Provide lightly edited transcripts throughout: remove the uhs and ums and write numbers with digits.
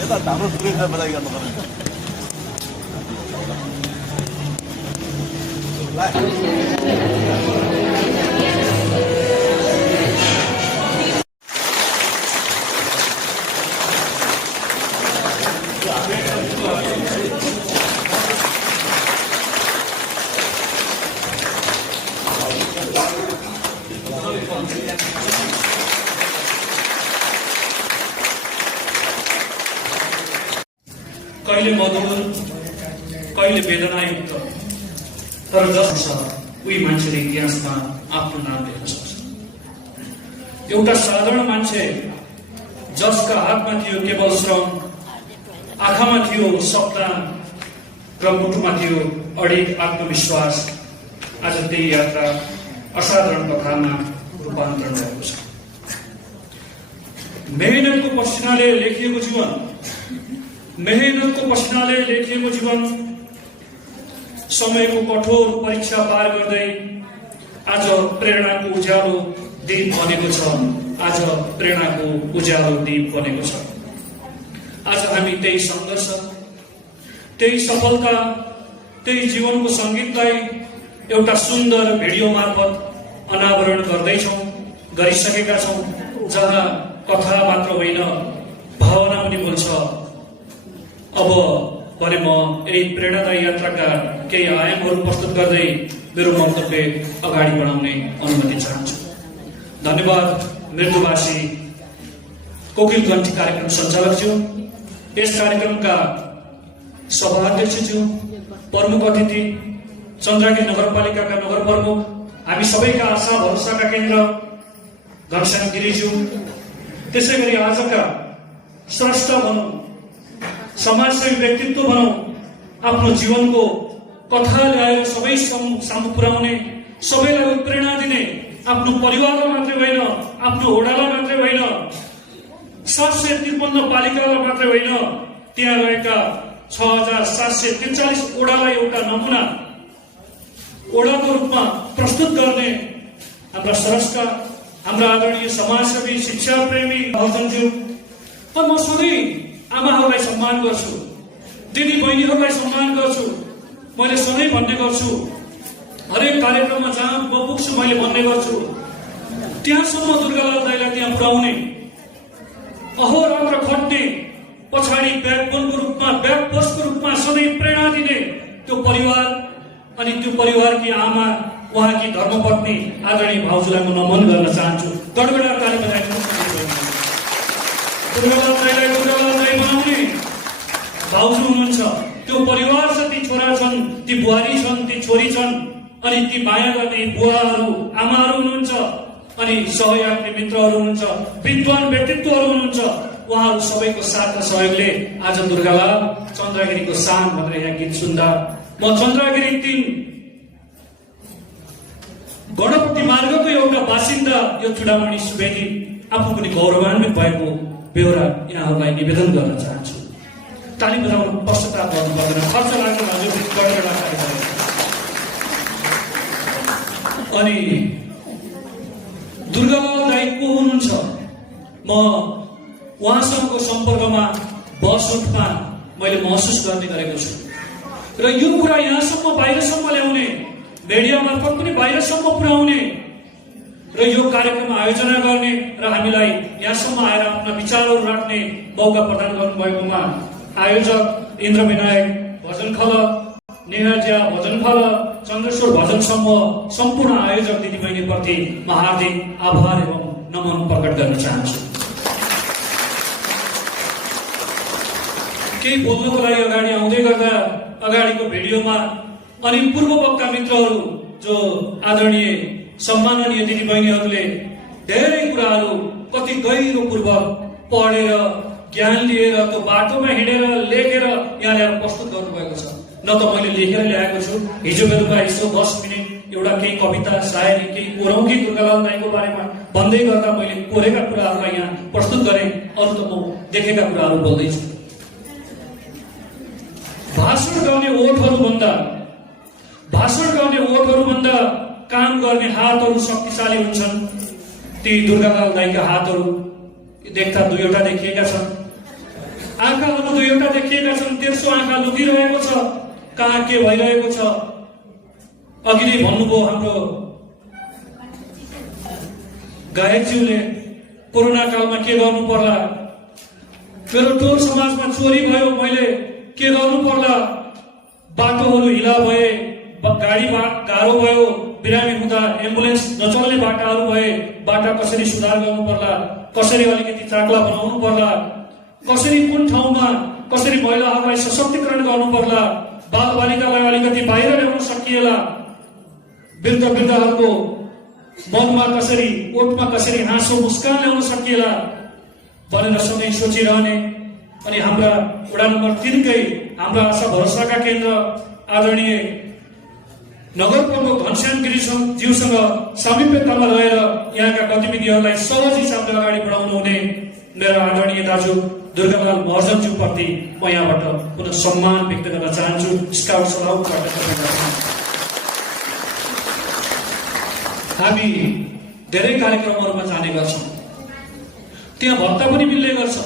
यता हाम्रो टुरिस्ट बधाई गर्नु पर्ने कहिले मधुर कहिले वेदनायुक्त तर जस उही मान्छेले इतिहासमा आफ्नो नाम लेख्न सक्छ। एउटा साधारण मान्छे जसका हातमा थियो केवल श्रम, आँखामा थियो सपना र मुटुमा थियो अडिग आत्मविश्वास, आज त्यही यात्रा असाधारण कथामा रूपान्तरण भएको छ। मेहनतको पसिनाले लेखिएको जीवन, मेहनतको पसिनाले लेखिएको जीवन, समयको कठोर परीक्षा पार गर्दै आज प्रेरणाको उज्यालो दीप बनेको छ। आज प्रेरणाको उज्यालो दीप बनेको छ। आज हामी त्यही सङ्घर्ष, त्यही सफलता, त्यही जीवनको सङ्गीतलाई एउटा सुन्दर भिडियो मार्फत अनावरण गरिसकेका छौँ, जहाँ कथा मात्र होइन भावना पनि बोल्छ। अब भने म यही प्रेरणादायी यात्राका केही आयामहरू प्रस्तुत गर्दै मेरो मन्तव्य अगाडि बढाउने अनुमति चाहन्छु। धन्यवाद मृत्युवासी कोकिल कण्ठी कार्यक्रम सञ्चालकज्यू, यस कार्यक्रमका सभाध्यक्षज्यू, प्रमुख अतिथि, चन्द्रगिरी नगरपालिकाका नगर प्रमुख, हामी सबैका आशा भरोसाका केन्द्र घनश्याम गिरिज्यू, त्यसै गरी आजका स्रष्टा भनौँ, समाजसेवी व्यक्तित्व भनौँ, आफ्नो जीवनको कथा ल्याएर सबै सामु पुर्याउने, सबैलाई उत्प्रेरणा दिने, आफ्नो परिवारलाई मात्रै होइन, आफ्नो ओडालाई मात्रै होइन, 753 पालिकालाई मात्रै होइन, त्यहाँ रहेका 6743 ओडालाई एउटा नमुना ओडाको रूपमा प्रस्तुत गर्ने हाम्रा स्रष्टा, हाम्रा आदरणीय समाजसेवी, शिक्षा प्रेमी भजनज्यू, म सधैँ आमाहरूलाई सम्मान गर्छु, दिदी बहिनीहरूलाई सम्मान गर्छु। मैले सधैँ भन्ने गर्छु, हरेक कार्यक्रममा जहाँ म पुग्छु मैले भन्ने गर्छु, त्यहाँसम्म दुर्गालाल दाइलाई त्यहाँ पुर्याउने, अहोरात्र खट्ने, पछाडि ब्याकबोनको रूपमा, ब्याकपोस्टको रूपमा सधैँ प्रेरणा दिने त्यो परिवार अनि त्यो परिवारकी आमा, उहाँकी धर्मपत्नी आदरणीय भाउजूलाई म नमन गर्न चाहन्छु। गडगडा ताली बजाइदिनुहोस्। दुर्गालाल दाइलाई दुर्गालाल दाइ बनाउने भाउजू हुनुहुन्छ, त्यो परिवार छ, ती छोरा छन्, ती बुहारी छन्, ती छोरी छन्, अनि ती माया गर्ने बुवाहरू आमाहरू हुनुहुन्छ, अनि सहयात्री मित्रहरू हुनुहुन्छ, विद्वान व्यक्तित्वहरू हुनुहुन्छ। उहाँहरू सबैको साथ र सहयोगले आज दुर्गालाल चन्द्रगिरीको शान भनेर यहाँ गीत सुन्दा म चन्द्रगिरी 3 गणपति मार्गको एउटा बासिन्दा यो चुडामणि सुवेदी आफू पनि गौरवान्वित भएको बेहोरा यहाँहरूलाई निवेदन गर्न चाहन्छु। ताली बजाउनु पश्चाताप गर्नु पर्दैन, खर्च लाग्नु हजुर गडगडा कार्यक्रम। अनि दुर्गालाल दाइ को हुनुहुन्छ? म उहाँसँगको सम्पर्कमा बस रूटमा मैले महसुस गर्ने गरेको छु र यो कुरा यहाँसम्म बाहिरसम्म ल्याउने, मिडिया मार्फत पनि बाहिरसम्म पुर्याउने र यो कार्यक्रम आयोजना गर्ने र हामीलाई यहाँसम्म आएर आफ्ना विचारहरू राख्ने मौका प्रदान गर्नुभएकोमा आयोजक इन्द्र विनायक भजन खल, नेहाज्या भजन खल, चन्द्रेश्वर भजन समूह, सम्पूर्ण आयोजक दिदीबहिनीप्रति म हार्दिक आभार एवं नमन प्रकट गर्न चाहन्छु। केही बोल्नको लागि अगाडि आउँदै गर्दा अगाडिको भिडियोमा अनि पूर्व वक्ता मित्रहरू जो आदरणीय सम्माननीय दिदीबहिनीहरूले धेरै कुराहरू कति गहिरोपूर्वक पढेर ज्ञान लिएर त्यो बाटोमा हिँडेर लेखेर यहाँ ल्याएर प्रस्तुत गर्नुभएको छ। न त मैले लेखेर ल्याएको छु, हिजो बेलुका यसो 10 मिनट एउटा केही कविता सायरी केही कोरौँकी दुर्गालाल दाइको बारेमा भन्दै गर्दा मैले कोरेका कुराहरूलाई यहाँ प्रस्तुत गरेँ, अरू त म देखेका कुराहरू बोल्दैछु। भाषण गर्ने ओठहरूभन्दा काम गर्ने हातहरू शक्तिशाली हुन्छन्। ती दुर्गालाल दाईका हातहरू देख्दा दुईवटा देखिएका छन्, आँखाहरू दुईवटा देखिएका छन्। तेस्रो आँखा लुकिरहेको छ, कहाँ के भइरहेको छ। अघि नै भन्नुभयो हाम्रो गायकज्यूले, कोरोना कालमा के गर्नु पर्ला, मेरो टोल समाजमा चोरी भयो, मैले के गर्नु पर्ला, बाटोहरू हिला भए, गाडी गाह्रो भयो, बिरामी हुँदा एम्बुलेन्स नचल्ने बाटाहरू भए, बाटा कसरी सुधार गर्नु पर्ला, कसरी अलिकति चाक्ला बनाउनु पर्ला, कसरी कुन ठाउँमा कसरी महिलाहरूलाई सशक्तिकरण गर्नु पर्ला, बाल बालिकालाई अलिकति बाहिर ल्याउन सकिएला, वृद्ध वृद्धहरूको मनमा कसरी, ओठमा कसरी हाँसो मुस्कान ल्याउन सकिएला भनेर सधैँ सोचिरहने। अनि हाम्रा वडा नम्बर 3 कै हाम्रा आशा भरोसाका केन्द्र आदरणीय नगर प्रमुख घनश्याम गिरीज्यूसँग सामिप्यतामा रहेर यहाँका गतिविधिहरूलाई सहज हिसाबले अगाडि बढाउनु हुने मेरा आदरणीय दाजु दुर्गालाल महर्जनज्यू प्रति म यहाँबाट पुनः सम्मान व्यक्त गर्न चाहन्छु। स्काउट सलाउटबाट हामी धेरै कार्यक्रमहरूमा जाने गर्छौँ, त्यहाँ भत्ता पनि मिल्ने गर्छ,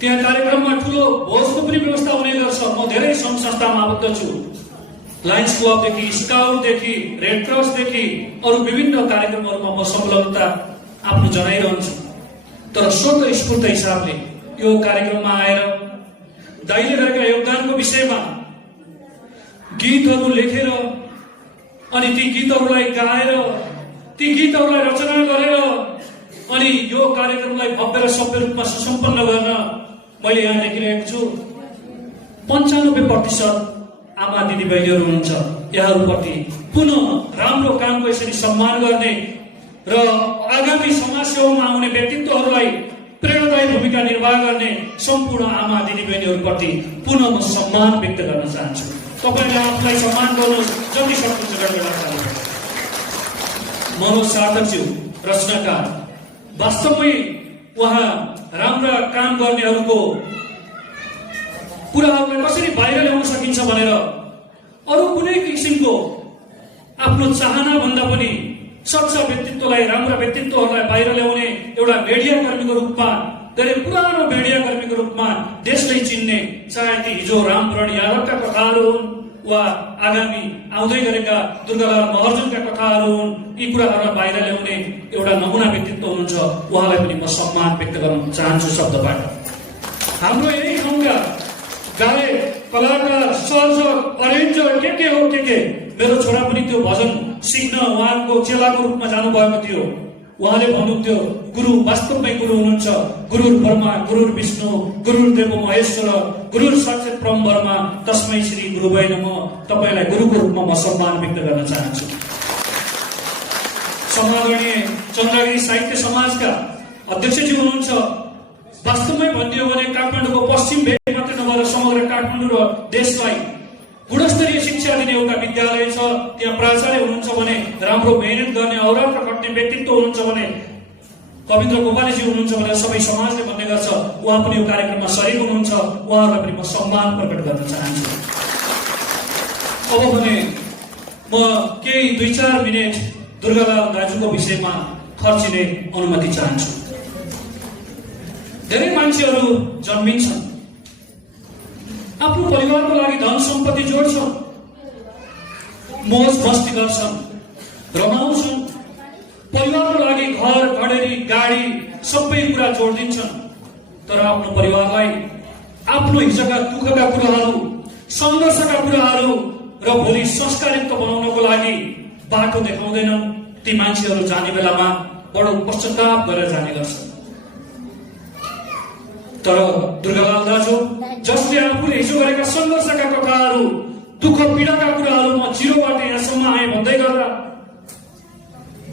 त्यहाँ कार्यक्रममा ठुलो भोजको पनि व्यवस्था हुने गर्छ। म धेरै सङ्घ संस्थामा आबद्ध छु, लायन्स क्लबदेखि, स्काउटदेखि, रेड क्रसदेखि अरू विभिन्न कार्यक्रमहरूमा म संलग्नता आफ्नो जनाइरहन्छु। तर स्वतस्फूर्त हिसाबले यो कार्यक्रममा आएर दाइले गरेका योगदानको विषयमा गीतहरू लेखेर अनि ती गीतहरूलाई गाएर, ती गीतहरूलाई रचना गरेर अनि यो कार्यक्रमलाई भव्य र सभ्य रूपमा सुसम्पन्न गर्न मैले यहाँ देखिरहेको छु। 95% आमा दिदीबहिनीहरू हुनुहुन्छ। यहाँहरूप्रति पुनः राम्रो कामको यसरी सम्मान गर्ने र आगामी समाज सेवामा आउने व्यक्तित्वहरूलाई प्रेरणादायी भूमिका निर्वाह गर्ने सम्पूर्ण आमा दिदीबहिनीहरूप्रति पुनः म सम्मान व्यक्त गर्न चाहन्छु। तपाईँले आफूलाई सम्मान गर्नुहोस्, जति सक्नुहुन्छ गरेर। मनोज सार्थकज्यू रचनाकार, वास्तवमै उहाँ राम्रा काम गर्नेहरूको कुराहरूलाई कसरी बाहिर ल्याउन सकिन्छ भनेर अरू कुनै किसिमको आफ्नो चाहना भन्दा पनि सच्चा व्यक्तित्वलाई, राम्रा व्यक्तित्वहरूलाई बाहिर ल्याउने एउटा मिडिया कर्मीको रूपमा, धेरै पुरानो मिडिया कर्मीको रूपमा देशलाई चिन्ने, चाहे ती हिजो रामवरण यादवका कथाहरू हुन् वा आगामी आउँदै गरेका दुर्गालाल महर्जनका कथाहरू हुन्, यी कुराहरूलाई बाहिर ल्याउने एउटा नमुना व्यक्तित्व हुनुहुन्छ। उहाँलाई पनि म सम्मान व्यक्त गर्न चाहन्छु शब्दबाट। हाम्रो यही ठाउँका गायक, कलाकार, सर्जक, अरेन्जर के हो के मेरो छोरा पनि त्यो भजन सिक्न उहाँको चेलाको रूपमा जानुभएको थियो। उहाँले भन्नुहुन्थ्यो, गुरु वास्तवमै गुरु हुनुहुन्छ, गुरुर ब्रह्मा, गुरुर विष्णु, गुरुर देव महेश्वर, गुरुर साक्षात् परम ब्रह्मा, तस्मै श्री गुरुवै नमः। तपाईँलाई गुरुको रूपमा म सम्मान व्यक्त गर्न चाहन्छु। समादरणीय चन्द्रगिरी साहित्य समाजका अध्यक्षजी हुनुहुन्छ। वास्तवमै भनिदियो भने काठमाडौँको पश्चिम भेग मात्र नभएर समग्र काठमाडौँ र देशलाई गुणस्तरीय शिक्षा दिने एउटा विद्यालय छ। त्यहाँ प्राचार्य हुनुहुन्छ भने राम्रो मेहनत गर्ने, अहोरात्र खट्ने व्यक्तित्व हुनुहुन्छ भने कविन्द्र गोपालीजी हुनुहुन्छ भनेर सबै समाजले भन्ने गर्छ। उहाँ पनि यो कार्यक्रममा सरिक हुनुहुन्छ। उहाँहरूलाई पनि म सम्मान प्रकट गर्न चाहन्छु। अब भने म केही 2-4 मिनट दुर्गालाल दाजुको विषयमा खर्चिने अनुमति चाहन्छु। धेरै मान्छेहरू जन्मिन्छन्, आफ्नो परिवारको लागि धन सम्पत्ति जोड्छन्, मोज मस्ती गर्छन्, रमाउँछन्, परिवारको लागि घर, घडेरी, गाडी सबै कुरा जोडिदिन्छन्। तर आफ्नो परिवारलाई आफ्नो हिजोका दुःखका कुराहरू, सङ्घर्षका कुराहरू र भोलि संस्कारित बनाउनको लागि बाटो देखाउँदैनन्। ती मान्छेहरू जाने बेलामा बडो पश्चाताप गरेर जाने गर्छन्। तर दुर्गालाल दाजु जसले आफूले हिजो गरेका सङ्घर्षका कथाहरू, दुःख पीडाका कुराहरूमा जिरोबाट यहाँसम्म आए भन्दै गर्दा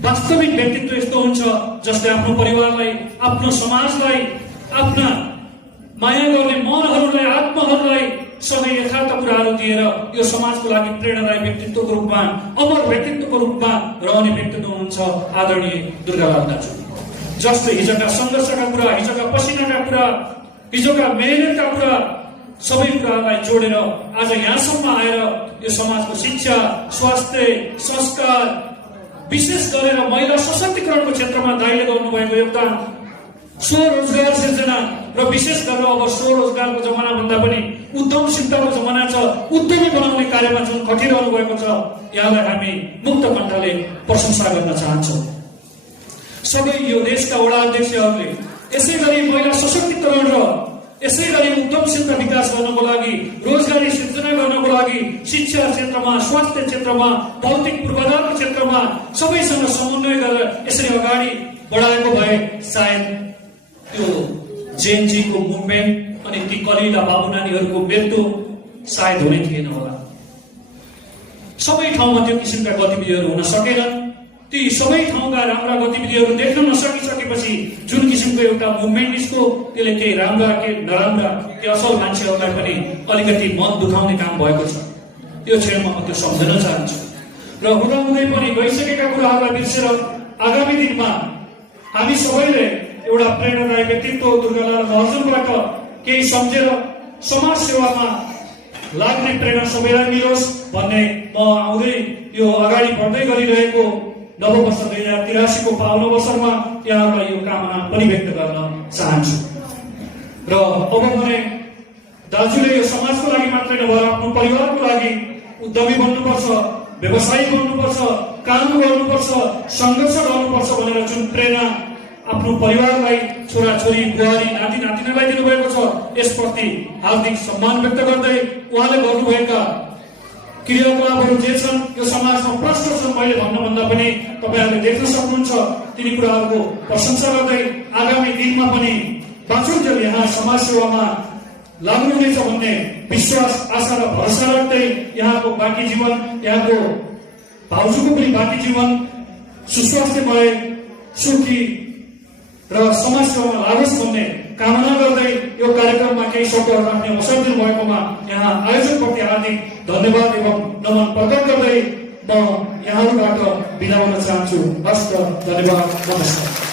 वास्तविक व्यक्तित्व यस्तो हुन्छ जसले आफ्नो परिवारलाई, आफ्नो समाजलाई, आफ्ना माया गर्ने मनहरूलाई, आत्माहरूलाई सधैँ यथार्थ कुराहरू दिएर यो समाजको लागि प्रेरणादायी व्यक्तित्वको रूपमा, अमर व्यक्तित्वको रूपमा रहने व्यक्तित्व हुनुहुन्छ आदरणीय दुर्गालाल दाजु। जसले हिजोका सङ्घर्षका कुरा, हिजोका पसिनाका कुरा, हिजोका मेहनतका कुरा सबै कुराहरूलाई जोडेर आज यहाँसम्म आएर यो समाजको शिक्षा, स्वास्थ्य, संस्कार विशेष गरेर महिला सशक्तिकरणको क्षेत्रमा दाइले गर्नुभएको योगदान, स्वरोजगार सिर्जना र विशेष गरेर अब स्वरोजगारको जमाना भन्दा पनि उद्यमशीलताको जमाना छ, उद्यमी बनाउने कार्यमा जुन खटिरहनु भएको छ, यहाँलाई हामी मुक्त कण्ठले प्रशंसा गर्न चाहन्छौँ। सबै यो देशका वडा अध्यक्षहरूले यसै गरी महिला सशक्तिकरण र यसै गरी उद्यमशीलता विकास गर्नको लागि, रोजगारी सृजना गर्नको लागि शिक्षा क्षेत्रमा, स्वास्थ्य क्षेत्रमा, भौतिक पूर्वाधारको क्षेत्रमा सबैसँग समन्वय गरेर यसरी अगाडि बढाएको भए सायद त्यो जेएनजीको मुभमेन्ट अनि ती कलिला बाबु नानीहरूको मृत्यु सायद हुने थिएन होला। सबै ठाउँमा त्यो किसिमका गतिविधिहरू हुन सकेनन्। ती सबै ठाउँका राम्रा गतिविधिहरू देख्न नसकिसकेपछि जुन किसिमको एउटा मुभमेन्ट निस्क्यो, त्यसले केही राम्रा के नराम्रा त्यो असल मान्छेहरूलाई पनि अलिकति मन दुखाउने काम भएको छ। त्यो क्षणमा म त्यो सम्झन चाहन्छु र हुँदाहुँदै पनि गइसकेका कुराहरूलाई बिर्सेर आगामी दिनमा हामी सबैले एउटा प्रेरणादायी व्यक्तित्व दुर्गालाल महर्जनबाट केही सम्झेर समाज सेवामा लाग्ने प्रेरणा सबैलाई मिलोस् भन्ने म आउँदै यो अगाडि बढ्दै गरिरहेको नववर्ष 2083 को पावन अवसरमा यहाँहरूलाई यो कामना पनि व्यक्त गर्न चाहन्छु। र अब भने दाजुले यो समाजको लागि मात्रै नभएर आफ्नो परिवारको लागि उद्यमी बन्नुपर्छ, व्यवसायी बन्नुपर्छ, काम गर्नुपर्छ, सङ्घर्ष गर्नुपर्छ भनेर जुन प्रेरणा आफ्नो परिवारलाई, छोराछोरी, बुहारी, नाति नातिनालाई दिनुभएको छ, यसप्रति हार्दिक सम्मान व्यक्त गर्दै उहाँले गर्नुभएका क्रियाकलापहरू जे छन् यो समाजमा प्रष्ट छन् मैले भन्नुभन्दा पनि तपाईँहरूले देख्न सक्नुहुन्छ। तिनी कुराहरूको प्रशंसा गर्दै आगामी दिनमा पनि बाँचुन्जेल यहाँ समाज सेवामा लाग्नुहुनेछ भन्ने विश्वास, आशा र भरोसा राख्दै यहाँको बाँकी जीवन, यहाँको भाउजूको पनि बाँकी जीवन सुस्वास्थ्यमय, सुखी र समाज सेवामा लागोस् भन्ने कामना गर्दै यो कार्यक्रममा केही शब्दहरू राख्ने अवसर दिनुभएकोमा यहाँ आयोजकप्रति हार्दिक धन्यवाद एवं नमन प्रकट गर्दै म यहाँहरूबाट बिदा हुन चाहन्छु। हस्त, धन्यवाद, नमस्कार।